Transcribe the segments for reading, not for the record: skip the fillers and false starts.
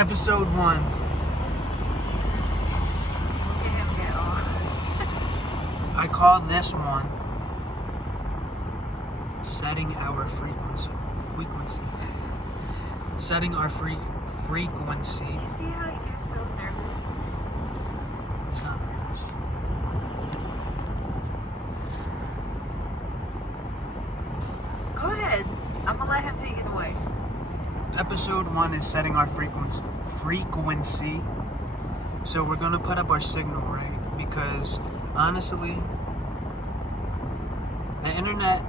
Episode 1. Look at him get off. I call this one setting our frequency. Setting our frequency. You see how he gets so nervous? It's not nervous. Go ahead. I'm gonna let him take it away. Episode 1 is setting our frequency. So we're gonna put up our signal, right? Because honestly, the internet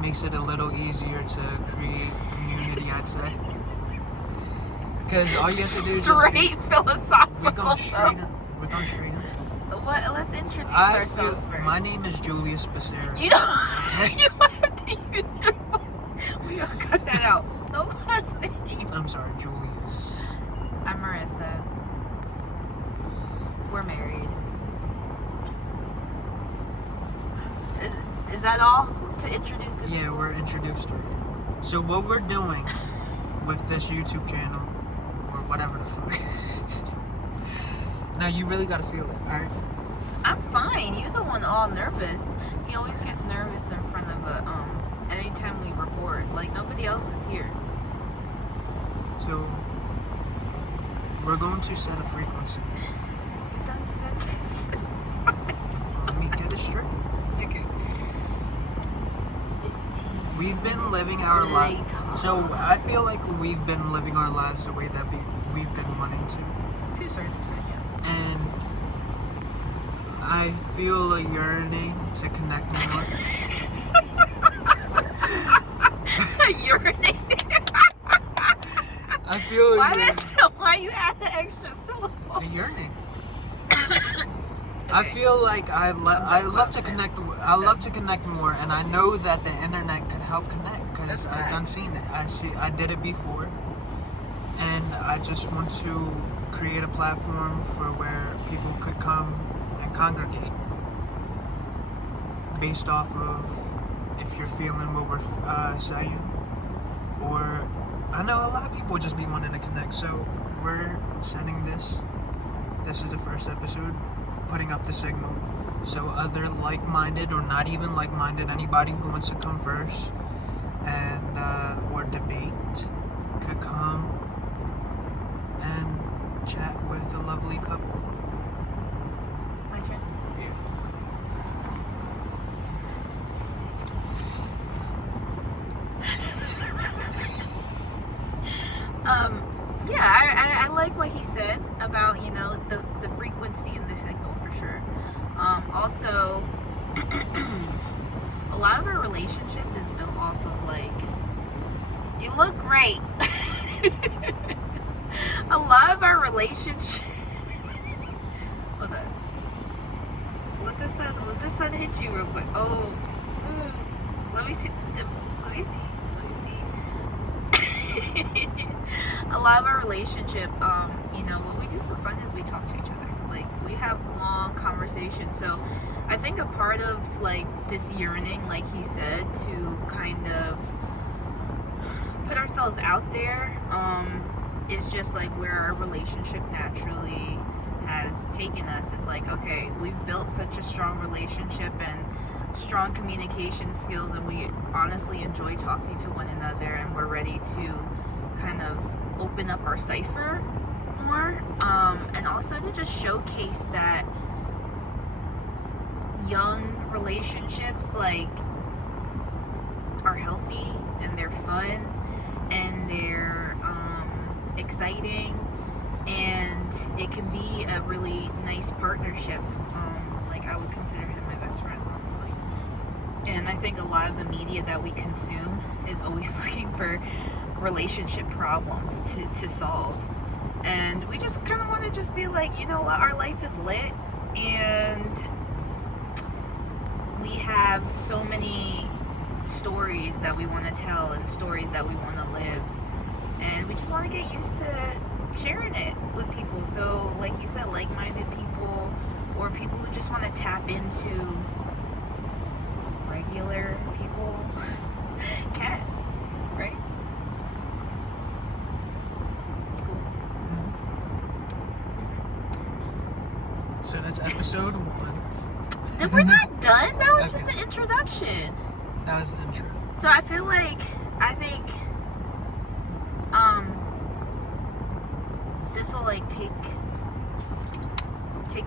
makes it a little easier to create community, I'd say. Because all you have to do is straight philosophical. we're going straight into it. Let's introduce ourselves first. My name is Julius Becerra. You don't have to use your. We gotta cut that out. No last name. I'm sorry, Julius. I'm Marissa. We're married. Is that all to introduce the Yeah, we're introduced already. So what we're doing with this YouTube channel, or whatever the fuck. Now you really gotta feel it, alright? I'm fine. You're the one all nervous. He always gets nervous in front of anytime we record. Like nobody else is here. So we're going to set a frequency. You done said this. Let me get it straight. Okay. 15. We've been living our lives. So I feel like we've been living our lives the way that we've been wanting to. To a certain extent, yeah. And I feel a yearning to connect more. Urinating. I feel Why you add the extra syllable? a yearning. I feel like I love to connect. I love to connect more, and I know that the internet could help connect because I've done seen it. I did it before, and I just want to create a platform for where people could come and congregate based off of if you're feeling what we're saying, or I know a lot of people just be wanting to connect. So we're setting this. This is the first episode, putting up the signal. So other like-minded or not even like-minded, anybody who wants to come first and or debate could come and chat with a lovely couple. My turn. Yeah, I like what he said about, the frequency and the signal for sure. Also, a lot of our relationship is built off of you look great. A lot of our relationship. Hold on. Let the sun hit you real quick. Oh, let me see the dimples. Let me see. A lot of our relationship, what we do for fun is we talk to each other. Like, we have long conversations. So I think a part of this yearning, like he said, to kind of put ourselves out there, is just where our relationship naturally has taken us. It's okay, we've built such a strong relationship and strong communication skills, and we honestly enjoy talking to one another, and we're ready to kind of open up our cipher more, and also to just showcase that young relationships are healthy and they're fun and they're exciting, and it can be a really nice partnership. I would consider him my best friend, honestly. And I think a lot of the media that we consume is always looking for relationship problems to solve. And we just kind of want to just be like, you know what, our life is lit, and we have so many stories that we want to tell and stories that we want to live. And we just want to get used to sharing it with people. So, like you said, like-minded people, or people who just want to tap into regular people can, right? Cool. So that's episode 1. We're not done. That was Okay. just the introduction. That was the intro. So I think this will like take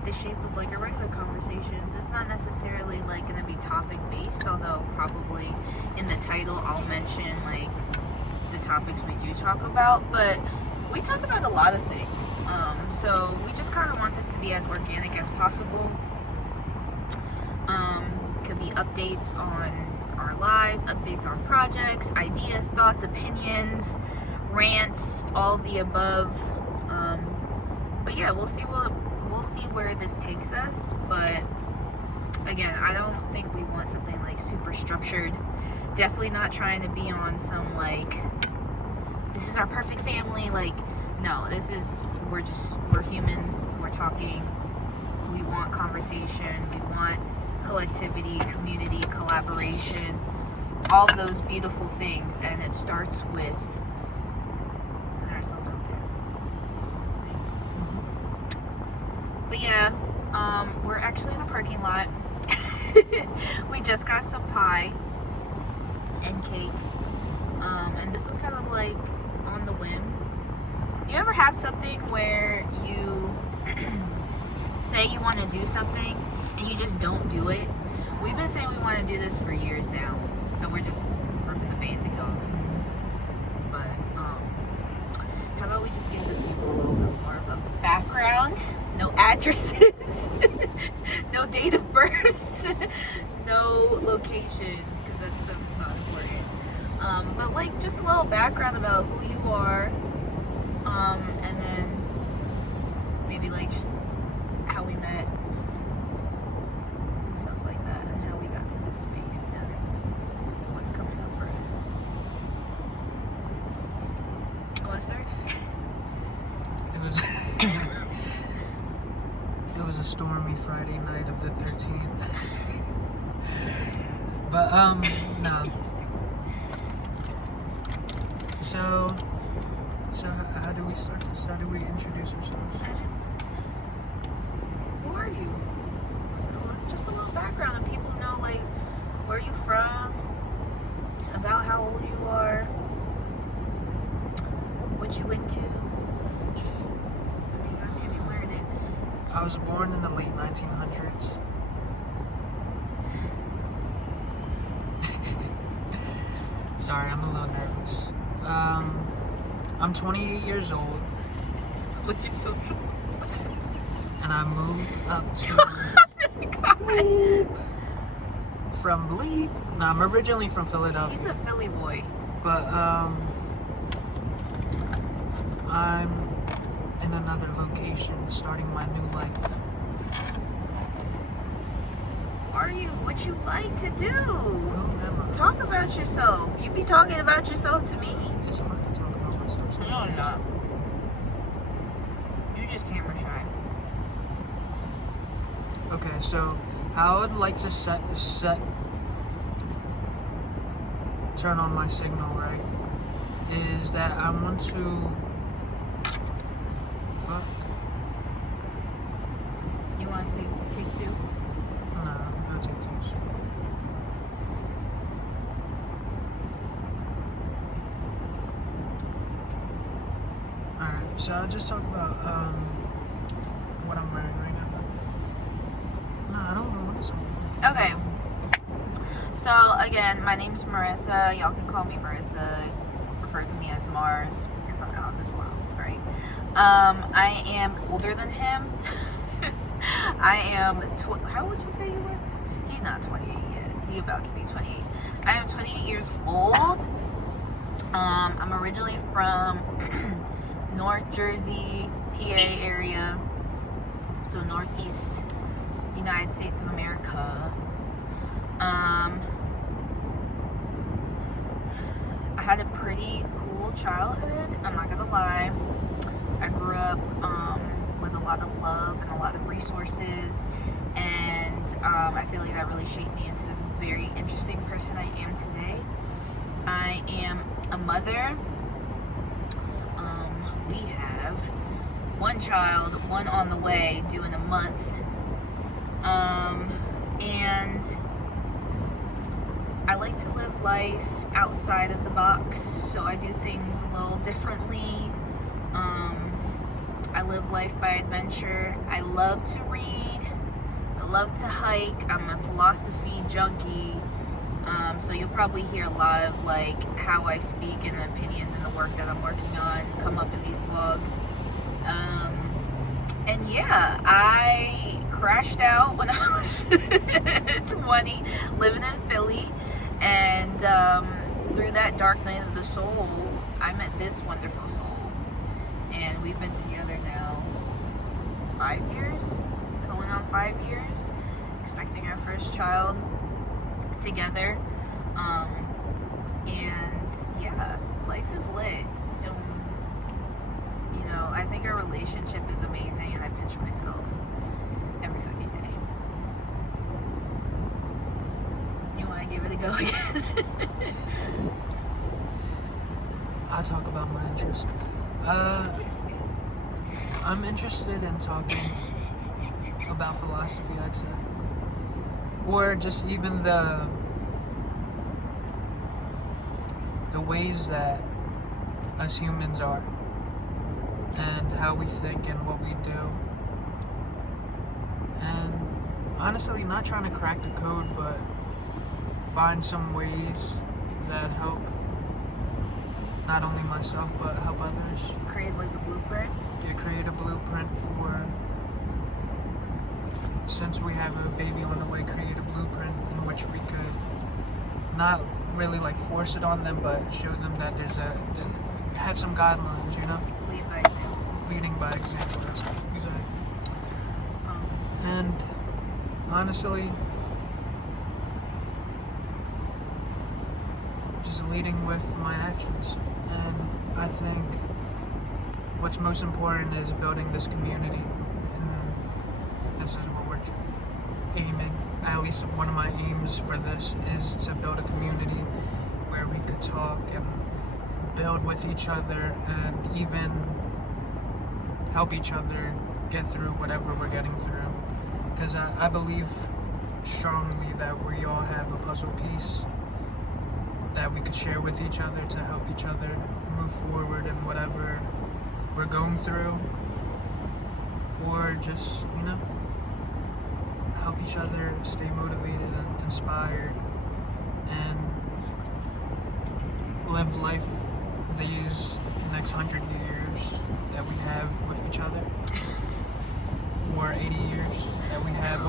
the shape of like a regular conversation. It's not necessarily like gonna be topic based, although probably in the title I'll mention like the topics we do talk about, but we talk about a lot of things. So we just kind of want this to be as organic as possible. Could be updates on our lives, updates on projects, ideas, thoughts, opinions, rants, all of the above. But yeah, we'll see where this takes us. But again, I don't think we want something like super structured. Definitely not trying to be on some like this is our perfect family. Like, no, we're humans. We're talking. We want conversation. We want collectivity, community, collaboration, all of those beautiful things, and it starts with putting ourselves out there. But yeah, we're actually in a parking lot. We just got some pie and cake, and this was kind of like on the whim. You ever have something where you say you want to do something and you just don't do it? We've been saying we want to do this for years now, so we're just ripping the band-aid off. But how about we just give the people a little bit more of a background? No addresses, no date of birth, no location, because that stuff is not important. But like just a little background about who you are, and then maybe like how we met and stuff like that, and how we got to this space and what's coming up for us. You want to start? It was a stormy Friday night of the 13th. But no. So how do we start this? How do we introduce ourselves? Who are you? Just a little background, and people know like where you from, about how old you are, what you into. Goddamn, you learn it. I was born in the late 1900s. Sorry, I'm a little nervous. I'm 28 years old. What's your social? And I moved up to from Bleep. No, I'm originally from Philadelphia. He's a Philly boy. But I'm in another location, starting my new life. Who are you? What you like to do? Who am I? Talk about yourself. You be talking about yourself to me. It's hard to talk about myself. No, I'm not. You just camera shy. Okay, so how I would like to turn on my signal, right, is that I want to You want to take two? No, I'll take twos. Alright, so I'll just talk about what I'm wearing right now. No, I don't know what it's all about. Okay. So again, my name's Marissa. Y'all can call me Marissa. Refer to me as Mars because I'm out of this world, right? I am older than him. I am. How would you say you were? He's not 28 yet. He's about to be 28. I am 28 years old. I'm originally from North Jersey, PA area, so Northeast United States of America. I had a pretty cool childhood, I'm not gonna lie. I grew up with a lot of love and a lot of resources, and I feel like that really shaped me into the very interesting person I am today. I am a mother. We have one child, one on the way, due in a month, And I like to live life outside of the box, so I do things a little differently. I live life by adventure. I love to read. I love to hike. I'm a philosophy junkie. So you'll probably hear a lot of like how I speak and the opinions and the work that I'm working on come up in these vlogs. And yeah, I crashed out when I was 20, living in Philly, and through that dark night of the soul, I met this wonderful soul, and we've been together now 5 years, going on 5 years, expecting our first child together, and yeah, life is lit. You know, I think our relationship is amazing, and I pinch myself every fucking day. You want to give it a go again? I'll talk about my interest. I'm interested in talking about philosophy, I'd say. Or just even the ways that us humans are, and how we think and what we do. And honestly, not trying to crack the code, but find some ways that help not only myself, but help others. Create like a blueprint? Yeah, create a blueprint for, since we have a baby on the way, create a blueprint in which we could not really like force it on them, but show them that have some guidelines, you know? Lead by example. Leading by example, that's exactly. And honestly, just leading with my actions. And I think what's most important is building this community, and this is what we're aiming. At least one of my aims for this is to build a community where we could talk and build with each other and even help each other get through whatever we're getting through. Because I believe strongly that we all have a puzzle piece that we could share with each other to help each other move forward in whatever we're going through, or just, you know, help each other stay motivated and inspired and live life these next 100 years that we have with each other, or 80 years that we have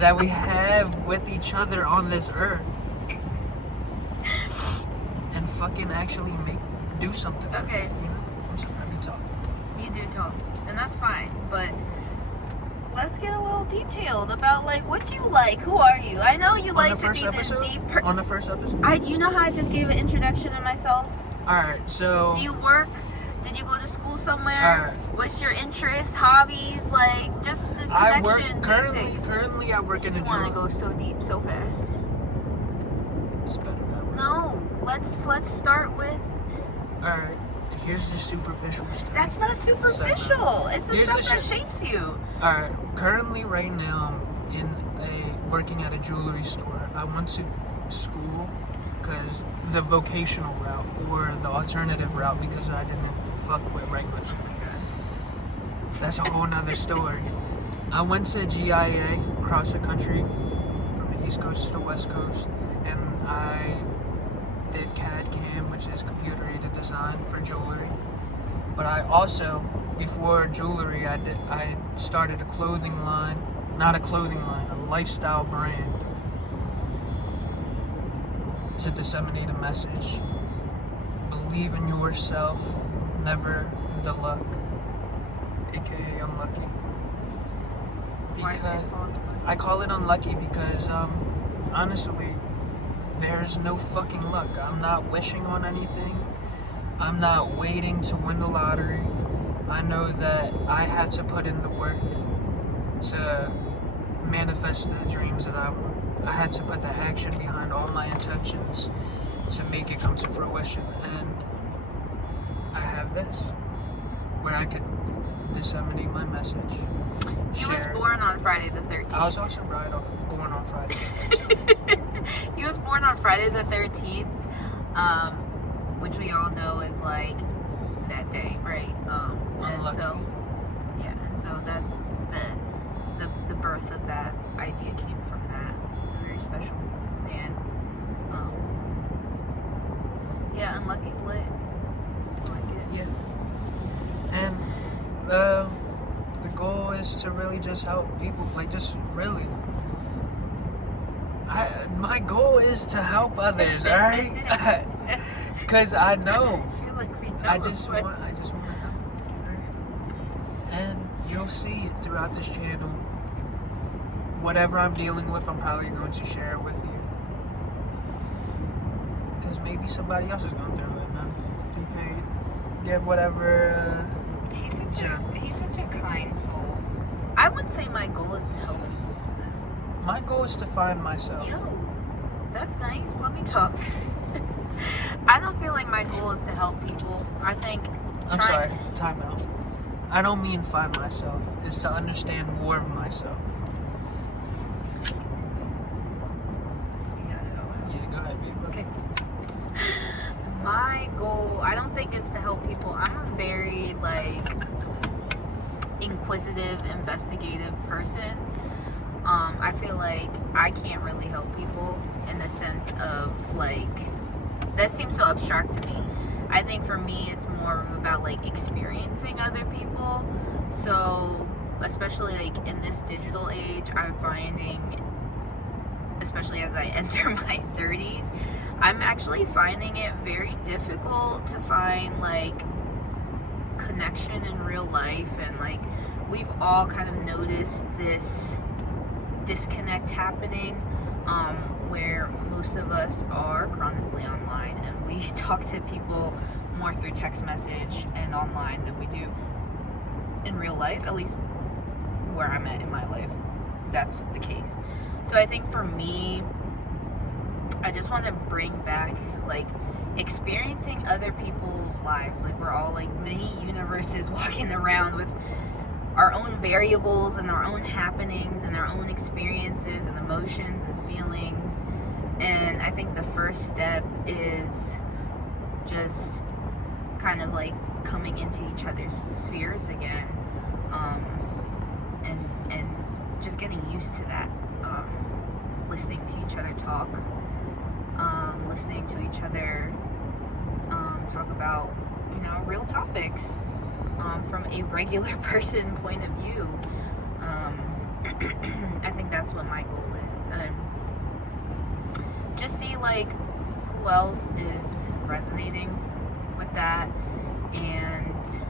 that we have with each other on this earth, and fucking actually do something. Okay. You know? I'm sorry, I be talking. You do talk, and that's fine, but let's get a little detailed about like what you like. Who are you? I know you like to be this deep on the first episode. You know how I just gave an introduction to myself? Alright, so do you work? Did you go to school somewhere? Alright. What's your interest, hobbies, like just the connection? I work currently I work in a You want to go so deep so fast. It's better that way. No, let's start with. Alright, here's the superficial stuff. That's not superficial. It's the Here's stuff the that shit. shapes you. Alright, currently right now I'm working at a jewelry store. I went to school because the vocational route or the alternative route because I didn't fuck with regular school. That's a whole nother story. I went to GIA across the country from the East Coast to the West Coast, and I did CAD CAM, which is computer aided design for jewelry. But I also, before jewelry, I started a clothing line, not a clothing line, a lifestyle brand to disseminate a message. Believe in yourself, never the luck, aka unlucky. Why is it Because called unlucky? I call it unlucky because honestly, there's no fucking luck. I'm not wishing on anything. I'm not waiting to win the lottery. I know that I have to put in the work to manifest the dreams that I want. I had to put the action behind all my intentions to make it come to fruition. And I have this, where I could disseminate my message. He was Share. born on Friday the 13th. I was also born on Friday the 13th. He was born on Friday the 13th, which we all know is like that day, right? And Unlucky. so, yeah, and so that's the birth of that idea came from that. He's a very special man. Yeah, Unlucky's lit. I like it. Yeah. And the goal is to really just help people, like just really. My goal is to help others, all right? Because I know. I feel like we know. I just want to help. Right? And you'll see it throughout this channel. Whatever I'm dealing with, I'm probably going to share it with you. Because maybe somebody else is going through it, and you can get whatever. He's such a kind soul. I wouldn't say my goal is to help people do this. My goal is to find myself. Yo, that's nice. Let me talk. I don't feel like my goal is to help people. I think. I'm sorry, time out. I don't mean find myself. It's to understand more of myself. Yeah, go ahead, baby. Okay. My goal, I don't think it's to help people. I'm a very inquisitive, investigative person. I feel like I can't really help people in the sense of that seems so abstract to me. I think for me it's more about experiencing other people. So especially in this digital age, I'm finding, especially as I enter my 30s, I'm actually finding it very difficult to find connection in real life, and we've all kind of noticed this disconnect happening, where most of us are chronically online and we talk to people more through text message and online than we do in real life. At least where I'm at in my life, that's the case. So I think for me, I just want to bring back experiencing other people's lives. We're all mini universes walking around with our own variables and our own happenings and our own experiences and emotions and feelings. And I think the first step is just kind of coming into each other's spheres again, and just getting used to that, listening to each other talk, listening to each other talk about real topics, from a regular person point of view. I think that's what my goal is. Just see who else is resonating with that, and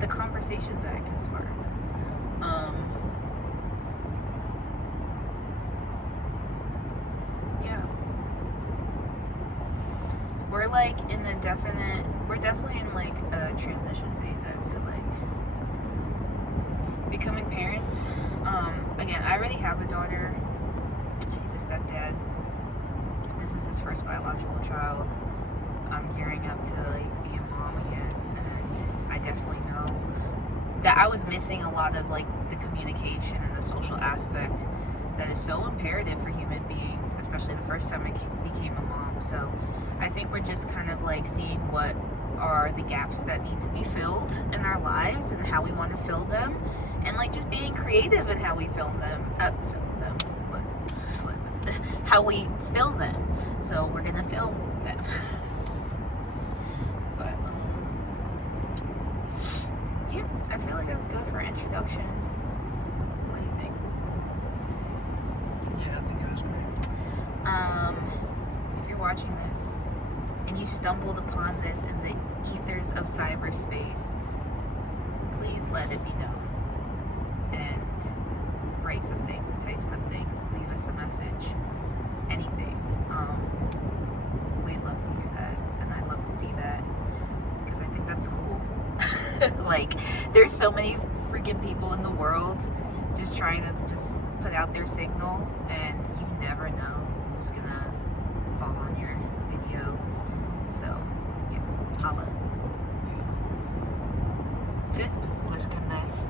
the conversations that it can spark. Yeah, we're we're definitely in a transition phase. I feel becoming parents. Again, I already have a daughter. He's a stepdad. This is his first biological child. I'm gearing up to be a mom again, and I definitely know that I was missing a lot of the communication and the social aspect that is so imperative for human beings, especially the first time I became a mom. So I think we're just kind of seeing what are the gaps that need to be filled in our lives and how we want to fill them, and just being creative in how we how we fill them. So we're gonna film them. But yeah, I feel like that's good for introduction. What do you think? Yeah, I think it was great. If you're watching this and you stumbled upon this in the ethers of cyberspace, please let it be known. And write something, type something, leave us a message, anything. We'd love to hear that, and I'd love to see that, because I think that's cool. There's so many freaking people in the world just trying to just put out their signal, and you never know who's gonna fall on your video. So yeah, holla. Let's disconnect.